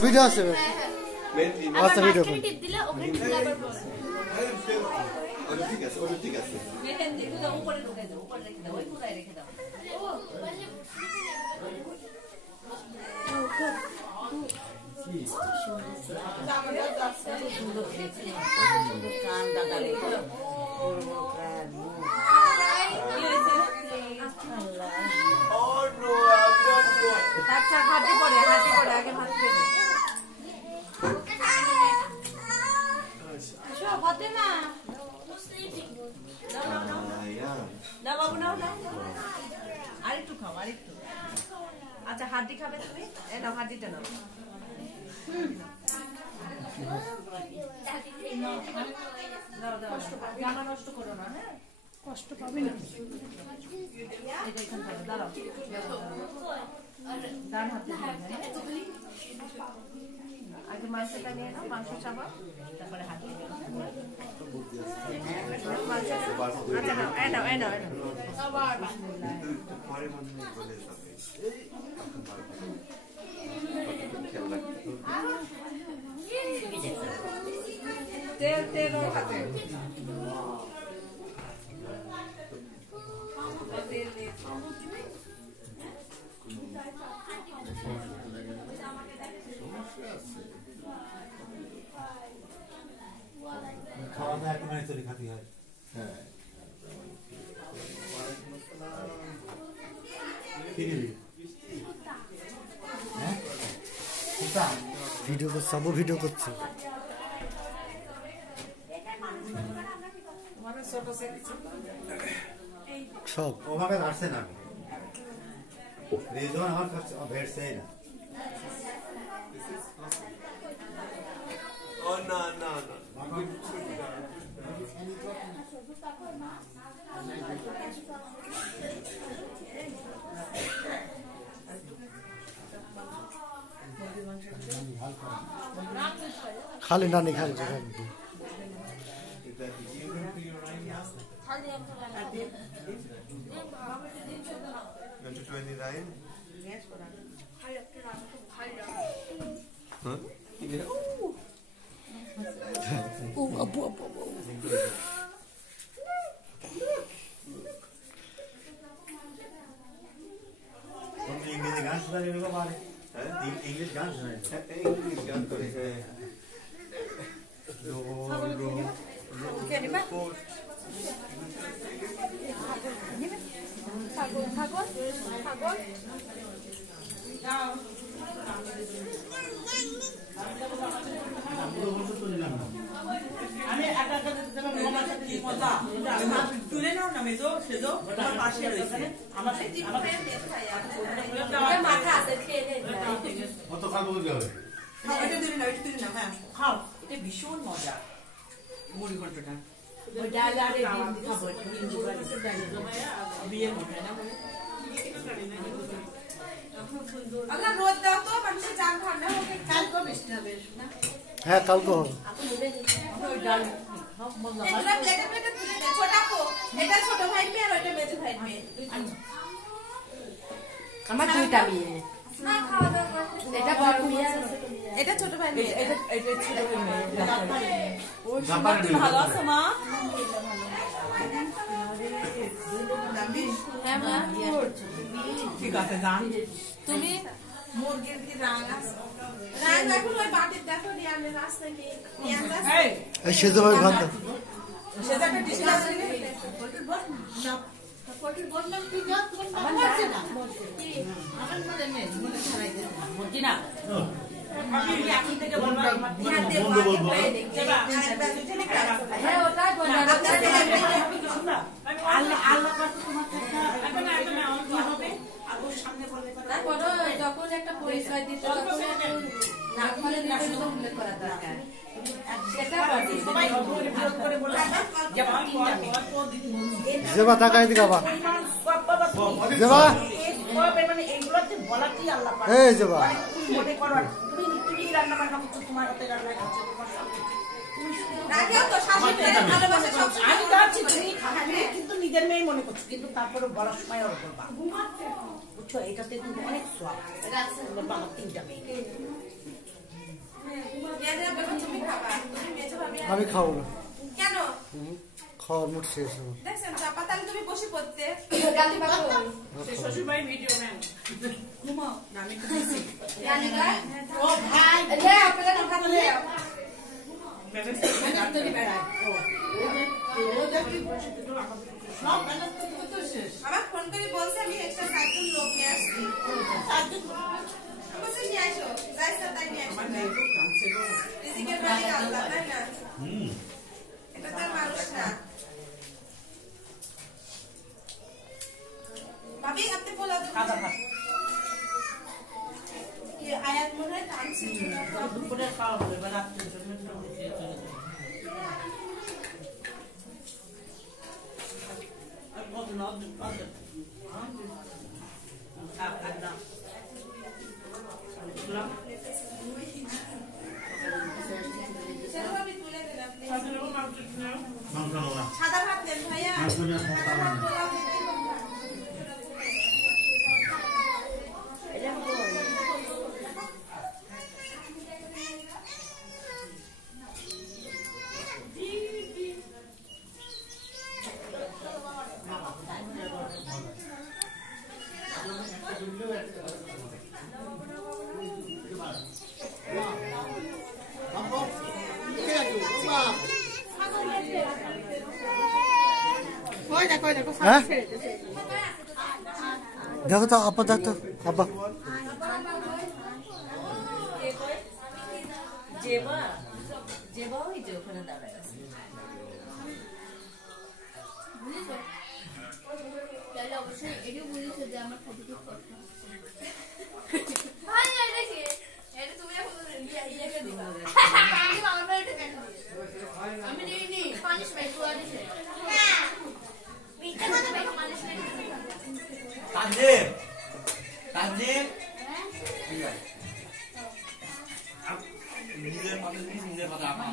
Video আছে আচ্ছা video করে টিপ দিলে ওখানে টিপলে আবার বসে ওটা ঠিক আছে মেহেন্দি গুলো উপরে ঢুকে দাও উপরে রেখে দাও ওই পুরাই রেখে দাও কান দাদা রেখে আচ্ছা হাঁটি পড়ে আগে ভাত খেয়ে নে আসো ফাতেমা না বাবু নাও আরেকটু খাও আরেকটু আচ্ছা হাঁটি খাবে তুমি এ নাও হাঁটিটা নাও জামা নষ্ট করো না হ্যাঁ কষ্ট পাবে না এটা এখান থেকে দাঁড়াও ডান হাতে আগে মাংসটা নিয়ে নাও মাংস চাবা তারপরে হাত দিয়ে আচ্ছা নাও এ নাও তেল হাতে খাওয়া দাওয়া একটু মানে চলে খাতে হয় ভিডিও সব ভিডিও করছে সব ওভাবে আসছে না রেজন আমার কাছে ভেটছে না ও না না না খালি নানি খালি इंग्लिश गान सुना रहे हो बारे इंग्लिश गान सुना इंग्लिश गान করে আমি একা তুলে নাও না মেজো সেজো তোমার পাশে রয়েছে আমার মাথা আছে খেয়ে নে কত খাবো কি হবে এটা তুলে নাও হ্যাঁ খাও এটা ভীষণ মজা মুড়ি ঘন্টটা ওই ডাল আর ডিম খাবো বিয়ে হবে না আল্লাহ রোদ দাও তো মানুষের চাল ঠান্ডা হবে কালকে বৃষ্টি হবে না হ্যাঁ কালকে হবে ওই ডাল এটা প্লেটে প্লেটে তুলে দে ছোটা কো এটা ছোট ভাই মেয়ে আর ওটা মেজো ভাই মেয়ে আমার দুইটা মেয়ে না খাওয়া দাওয়া এটা বড় মেয়ে এটা ছোট ভাই মেয়ে এটা ছোট ভাই মেয়ে ও সবার ভালো আছে মা হ্যাঁ মা ঠিক আছে জান তুমি মুরগির কি রাং আছে রাং এখন ওই বাটিতে দেখো রিয়ানের রাস্তায় কি রিয়ান আছে এই সেজো ভাই ভাত সেটা একটা ডিশ আছে না ফটোর বললাম কি যা তোমার আমার আছে না কি আমার মনে নেই মনে ছাড়াই দে মুরগি না আমি এখন থেকে বলবো ধ্যান দে হ্যাঁ ওটাই বললাম আল্লাহ আল্লাহ পাক তোমার কাছে এখন কি হবে আর ওর সামনে বলবে তারপর যখন একটা পরিচয় দিতে তখন না বলে দিতে তো উল্লেখ করা দরকার সেটা বলি সবাই বিরোধ করে বলে যে আমি জেবা তাকাই দিগা বা জেবা মানে এইগুলো যে বলা কি আল্লাহ পাক এই জেবা মনে করো তুমি রান্না বান্না করছো তোমার হাতে রান্না করছো তোমার সামনে রাখো তো শাশুড়ি ভালোবাসা সব আমি যাচ্ছি তুমি খাবে কিন্তু নিজের মেয়ে মনে করছো কিন্তু তারপরে বলার সময় ওর করবা বুঝছো এটাতে কিন্তু অনেক সোয়াব এটা আছে বাবা তিনটা মেয়ে আমি খাবো না কেন খাওয়ার মুড শেষ হবে দেখছেন চাপা তাহলে তুমি বসে পড়তে গালি বাবা শ্বশুর ভাই ভিডিও ম্যান ঘুমাও আমি তো দিছি গালি গায় ও ভাই লে আপনারা খাতে লে মেজাজ তৈরি বেড়ায় ও দেখি সব মেজাজ তৈরি করতে শেষ আমার ফোন করে বলছে আমি এক্সট্রা 7 জন লোক নিয়ে আসছি বলছে নিয়ে আসো যাইছো তাই নিয়ে আসো আমার নেই তো কাঁদছে গো রিজিকের বাড়ি আল্লাহ তাই না এটা তো আর মানুষ না ভাবি আপনি বলো তো খাদা ভাত কি আয়াত মনে হয় টানছে দুপুরে খাওয়া হবে বা রাত্রে জন্য একটু খেয়ে চলে যাবে আর কত না না সেটা ভাবি তুলে দেন আপনি মাংস না সাদা ভাত দেন ভাইয়া মাংস না খাওয়া না পোলাও দিতে হ্যাঁ দেখো তো আপা দেখো আব্বা জেবা জেবা ওই যে ওখানে দাঁড়ায় আছে তাহলে অবশ্যই এটাও বুঝেছো যে আমার খাদ্য খুব কষ্ট ভাই এটা কি এটা তুমি এখন ইয়েকে দিবা আমি আমার বাড়িতে কেন আমি দিইনি পানিশমেন্ট করে দিছে মিথ্যা কথা বলে পানিশমেন্ট তানজিম তানজিম নিজের পাতে নিজের পাতে আপা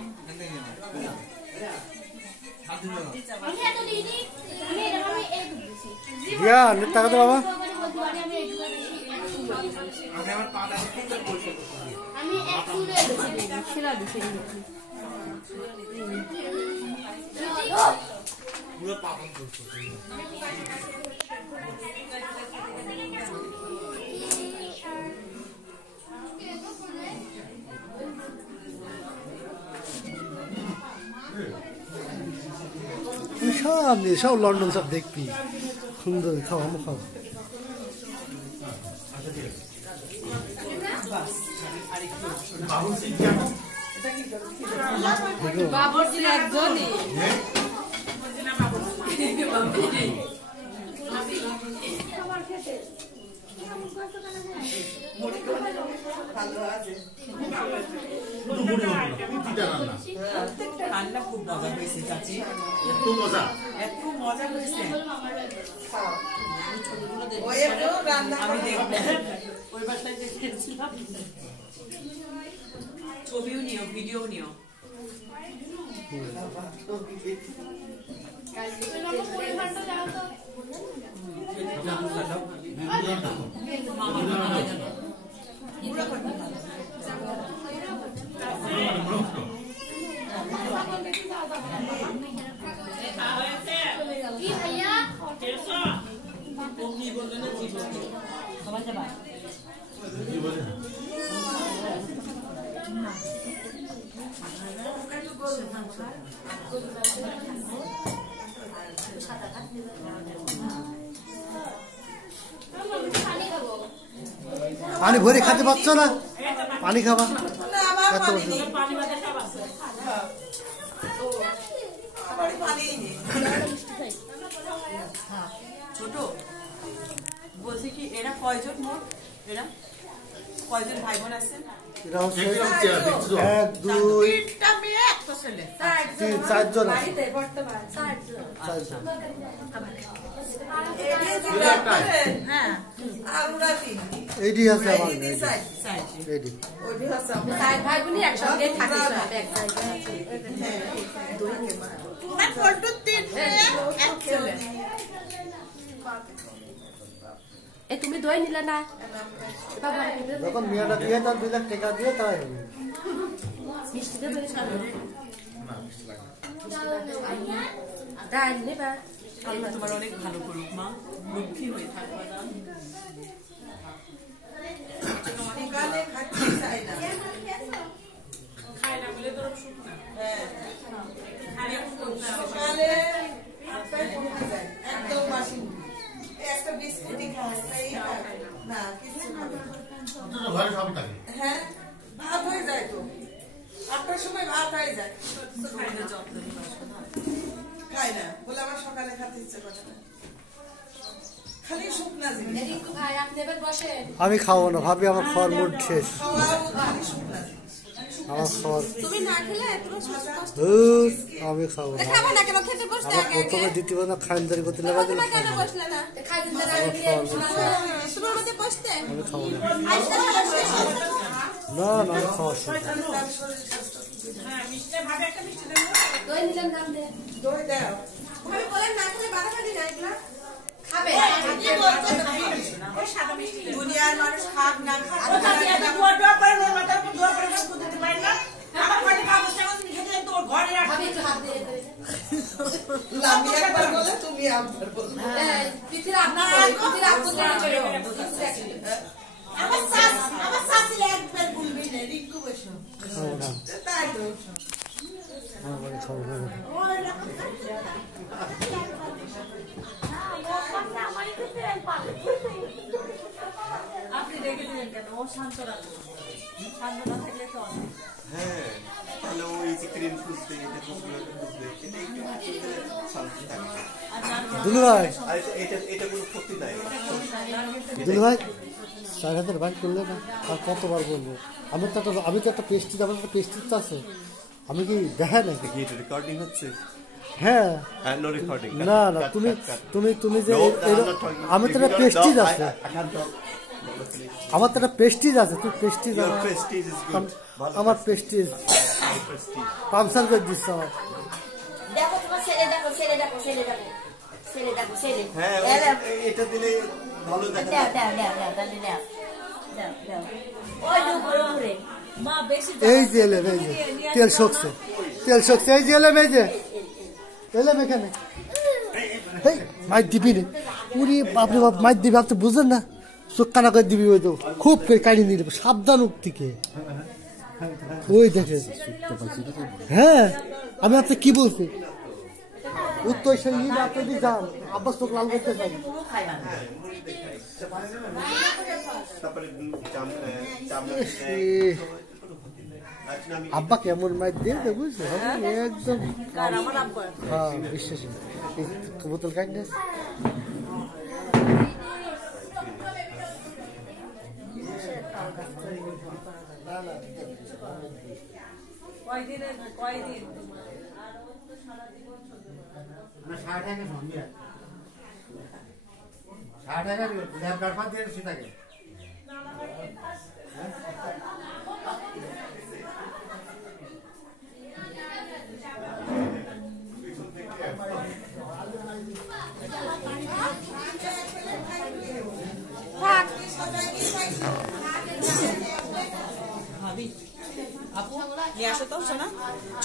আমি এত দিইনি আমি এই বুঝেছি দিয়া নেট টাকা দে বাবা আমি আমার পাটা সুন্দর পরিষ্কার করতে আমি এক চুলে দিছি ছিলা দিছি পুরো পাপন করতে সব লন্ডন সব দেখবি সুন্দর খাও আমি খাও বাবর ছিল একজনই ভালো আছে রান্না খুব মজা হয়েছে চাচি এত মজা হয়েছে আমি দেখবো ওই বাসায় দেখেছিলাম ছবিও নিও ভিডিও নিও কি ভাইয়া পানি ভরে খেতে পারছো না পানি খাবা এত ছোট বলছি কি এরা কয়জন মোট এরা কয়জন ভাই বোন আছেন এরা হচ্ছে 1 2 তিনটা মেয়ে একটা ছেলে 3 4 জন আছে বাড়িতে বর্তমান 4 জন 4 জন হ্যাঁ এইডি আছে আমার এইডি সাইড ভাই বোনই একসঙ্গে থাকে সব এক জায়গায় পল্টু তিন মেয়ে এক ছেলে এ তুমি দই নিলে না যখন মেয়েটা দিয়ে তার 2 লাখ টাকা দিয়ে তাই হবে মিষ্টি দেবে ডাল নেবা আল্লাহ তোমার অনেক ভালো করুক মা, লক্ষ্মী হয়ে থাকবা। সকালে খাচ্ছি চাই না, খায় না বলে তোর সুখ না। সকালে আটটায় পৌঁছে যায়, একদম বাসি একটা বিস্কুটই খায়, তাই না কিছু খাবে না। হ্যাঁ ভাত হয়ে যায় তো, 8টার সময় ভাত হয়ে যায়, খায় না বলে আমার সকালে খেতে ইচ্ছে করে না, খালি শুকনা জিনিস। রিঙ্কু ভাই আপনি এবার বসেন। আমি খাবো না, ভাবি আমার খাওয়ার মুড শেষ। খাওয়াও খালি শুকনা জিনিস। আমার খাওয়ার তুমি না খেলে তোমার শ্বশুর কষ্ট ধুর, আমি খাবো না। খাবে না কেন? খেতে বসতে আমার আগে প্রথমে দ্বিতীয় না খাইনদারি করতে লাগা দিল, তোমার কেন বসলে না? খাইতে না তোমার মধ্যে বসতে আমি খাবো না। আজকে খাবার শেষ না না আমি খাওয়া শেষ। দই নিলাম দাম দে দই দাও, ভাবে বলেন না খেলে বাড়াবাড়ি না এগুলা খাবে দুনিয়ার মানুষ খাক না খাক ভাবি একটু হাত দিয়ে আমি একবার বলে তুমি একবার বলে। পৃথিবীর আপনার পৃথিবীর আপনার চলে আমার শাশি একবার বলবি না, রিঙ্কু বসো খাবো না, তাই তো আমার বাড়ি খাবো না। আপনি রেখে দিলেন কেন? ও শান্ত রাখো, শান্ত না থাকলে তো অনেক। হ্যাঁ, তাহলে ওই যে ক্রিম খুঁজবে, এটা খুঁজবে, ওটা খুঁজবে, এটা একটু একটু দিলে শান্তি থাকবে। দুলু ভাই, আর এটা কোনো ক্ষতি নাই। দুলু ভাই 4000 ভাই করলে না, আর কতবার বলবো? আমি তো একটা পেস্টি, আমার একটা পেস্টি তো আছে, আমি কি দেখা নাকি? দেখি এটা রেকর্ডিং হচ্ছে। হ্যাঁ হ্যাঁ, নো রেকর্ডিং। না না, তুমি যে আমি তো একটা পেস্টিজ আছে, আমার তো একটা পেস্টিজ আছে, তুই পেস্টিজ আমার পেস্টিজ পাংচার করে দিচ্ছ আমার। দেখো তোমার ছেলে, দেখো ছেলে, দেখো ছেলে, দেখো ছেলে, দেখো ছেলে। হ্যাঁ, এটা দিলে ভালো দেখা দাও যায়। দাও দাও দাও দাও দাও দাও ওই উপরে মা বেশি এই যে এলেম, এই যে তেল শোকছে, এই যে এলেম, এই যে এলেম এখানে, এই মাইক দিবি রে, উরি বাপরে বাপ, মাইক দিবি, আপনি বুঝেন না, চোখ কানা করে দিবি, ওই তো খুব কাড়ি নিয়ে নেবে, সাবধান উক্তিকে। ওই দেখে, হ্যাঁ আমি আপনি কি বলছি, উত্তর সেই আপনি যান আব্বাস চোখ লাল করতে চাই। তারপরে আব্বা কেমন মাইক দিয়ে বুঝছো, একদম হ্যাঁ বিশ্বাস, বোতল কাট না কয়দিন 60 টাকা নিয়ে আসো তো শোনা,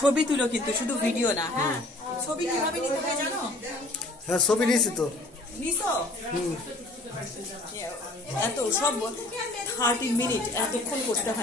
ছবি তুলো কিন্তু শুধু ভিডিও না। হ্যাঁ, ছবি কিভাবে নিতে হয় জানো? হ্যাঁ ছবি নিয়েছি তো, নিছো? এত সব 30 মিনিট এতক্ষণ করতে হয়।